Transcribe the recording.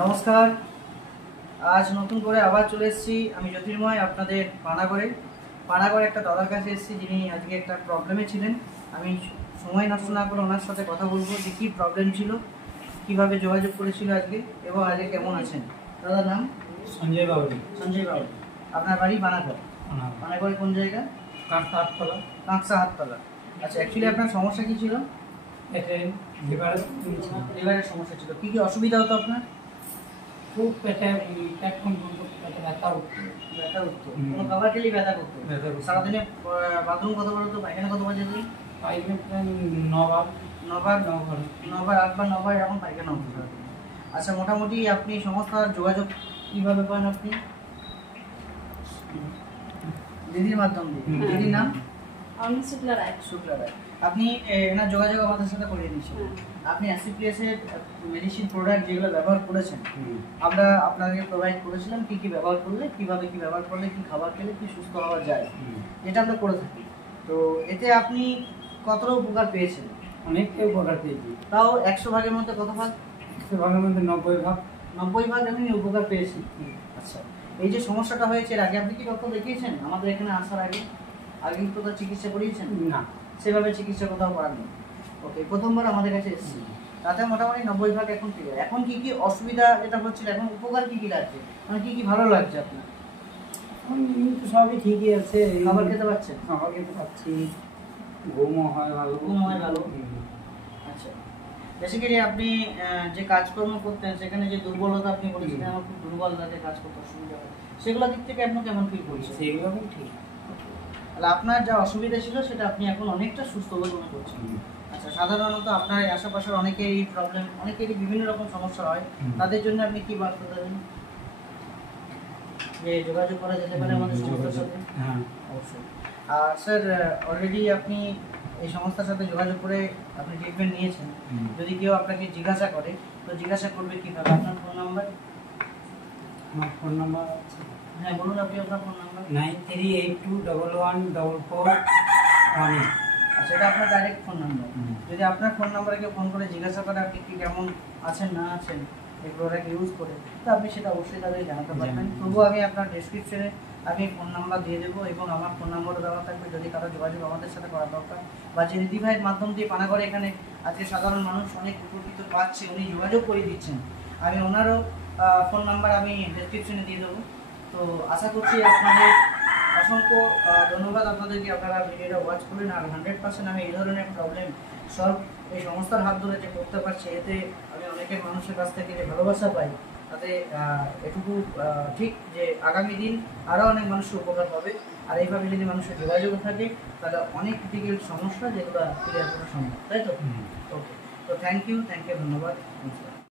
নমস্কার। আজ নতুন করে আবার চলে এসেছি আমি জ্যোতির্ময় আপনাদের পানাগড়ে একটা দাদার কাছে এসেছি, যিনি আজকে একটা প্রবলেমে ছিলেন। আমি সময় নষ্ট না করে ওনার সাথে কথা বলবো যে কী প্রবলেম ছিল, কিভাবে যোগাযোগ করেছিল আজকে এবং আজকে কেমন আছেন। দাদার নাম? সঞ্জয় বাবু। সঞ্জয় বাবু। আপনার বাড়ি পানাগড়? পানাগড়ে কোন জায়গা? কাঁকসা হাততলা। কাঁকসা হাততলা। আচ্ছা, অ্যাকচুয়ালি আপনার সমস্যা কী ছিল? লিভারের সমস্যা ছিল। কী কী অসুবিধা হতো আপনার? খুব পেটে ব্যথা উঠতো। ব্যথা উঠতো? কোনো খাবার খেলেই ব্যথা করতো? সারাদিনে বাথরুম কতবার হতো, পায়খানা কতবার যেত? পায়খানা 9 বার 8 বার 9 বার এরকম পায়খানা হতো। আচ্ছা, মোটামুটি আপনি সমস্ত যোগাযোগ কীভাবে পান? আপনি দিদির মাধ্যম দিয়ে। দিদির নাম? শুক্লা রায়। আপনি এনার যোগাযোগ আমাদের সাথে করিয়ে দিচ্ছেন। আপনি অ্যাসিপ্লিয়াসের মেডিসিন প্রোডাক্ট যেগুলো ব্যবহার করেছেন, আমরা আপনাদেরকে প্রোভাইড করেছিলাম কী কী ব্যবহার করলে, কীভাবে কী ব্যবহার করলে, কী খাবার খেলে কী সুস্থ হওয়া যায়, যেটা আমরা করে থাকি। তো এতে আপনি কতটা উপকার পেয়েছেন? অনেকটাই উপকার পেয়েছি। তাও 100 ভাগের মধ্যে কত ভাগ? 100 ভাগের মধ্যে 90 ভাগ। 90 ভাগ আপনি উপকার পেয়েছেন। আচ্ছা, এই যে সমস্যাটা হয়েছে, এর আগে আপনি কি ডক্টর দেখিয়েছেন আমাদের এখানে আসার আগে? আগে কোথাও চিকিৎসা করিয়েছেন? না, সেভাবে চিকিৎসা কোথাও করাননি। ওকে, প্রথমবার আমাদের কাছে এসেছি। তাতে মোটামুটি 90 ভাগ এখন ঠিক আছে। এখন কি কি অসুবিধা যেটা হচ্ছিল, এখন উপকার কি কি লাগছে, মানে কি কি ভালো লাগছে আপনার? এখন তো সবই ঠিকই আছে। খাবার খেতে পারছেন? খাবার খেতে পাচ্ছি, ঘুমও হয় ভালো। আচ্ছা, বেসিক্যালি আপনি যে কাজকর্ম করতেন সেখানে যে দুর্বলতা আপনি বলেছিলেন, আমার খুব দুর্বল লাগে, কাজ করতে অসুবিধা হয়, সেগুলোর দিক থেকে আপনি কেমন ফিল করছেন? সেগুলো ঠিক। তাহলে আপনার যা অসুবিধা ছিল সেটা আপনি এখন অনেকটা সুস্থ বলে মনে করছেন। আচ্ছা, সাধারণত আপনার আশেপাশের অনেকেরই প্রবলেম, অনেকেরই বিভিন্ন রকম সমস্যা হয়, তাদের জন্য আপনি কি বার্তা দেবেন? যে যোগাযোগ করা যেতে পারে আমাদের সংস্থার সাথে? হ্যাঁ, অবশ্যই। আর স্যার, অলরেডি আপনি এই সংস্থার সাথে যোগাযোগ করে আপনি ট্রিটমেন্ট নিয়েছেন। যদি কেউ আপনাকে জিজ্ঞাসা করে, তো জিজ্ঞাসা করবে কীভাবে? আপনার ফোন নাম্বার? আমার ফোন নাম্বার আছে। হ্যাঁ, বলুন আপনি আপনার ফোন নাম্বার। 9382111118। আচ্ছা, এটা আপনার ডাইরেক্ট ফোন নাম্বার। যদি আপনার ফোন নাম্বারে কেউ ফোন করে জিজ্ঞাসা করে আপনি কি কেমন আছেন না আছেন এই প্রোডাক্ট ইউজ করে, তো আপনি সেটা অবশ্যই তাদের জানাতে পারবেন। তবুও আমি আপনার ডেসক্রিপশনে আমি ফোন নাম্বার দিয়ে দেবো এবং আমার ফোন নাম্বারও দেওয়া থাকবে। যদি কারো যোগাযোগ আমাদের সাথে করা দরকার, বা যে দিদি ভাইয়ের মাধ্যম দিয়ে পানাগড়ে এখানে আজকে সাধারণ মানুষ অনেক উপকৃত পাচ্ছে, উনি যোগাযোগ করে দিচ্ছেন, আমি ওনারও ফোন নাম্বার আমি ডেসক্রিপশনে দিয়ে দেবো। তো আশা করছি আপনাদের অসংখ্য ধন্যবাদ আপনাদেরকে, আপনারা ভিডিওটা ওয়াচ করলেন। আর 100% আমি এই ধরনের প্রবলেম সলভ এই সংস্থার হাত ধরে যে করতে পারছি, এতে আমি অনেকের মানুষের কাছ থেকে যে ভালোবাসা পাই, তাতে এটুকু ঠিক যে আগামী দিন আরও অনেক মানুষের উপকার হবে। আর এইভাবে যদি মানুষের যোগাযোগ থাকে, তাহলে অনেক ক্রিটিক্যাল সমস্যা যেগুলো ক্লিয়ার করা সম্ভব, তাই তো? ওকে, তো থ্যাংক ইউ, ধন্যবাদ।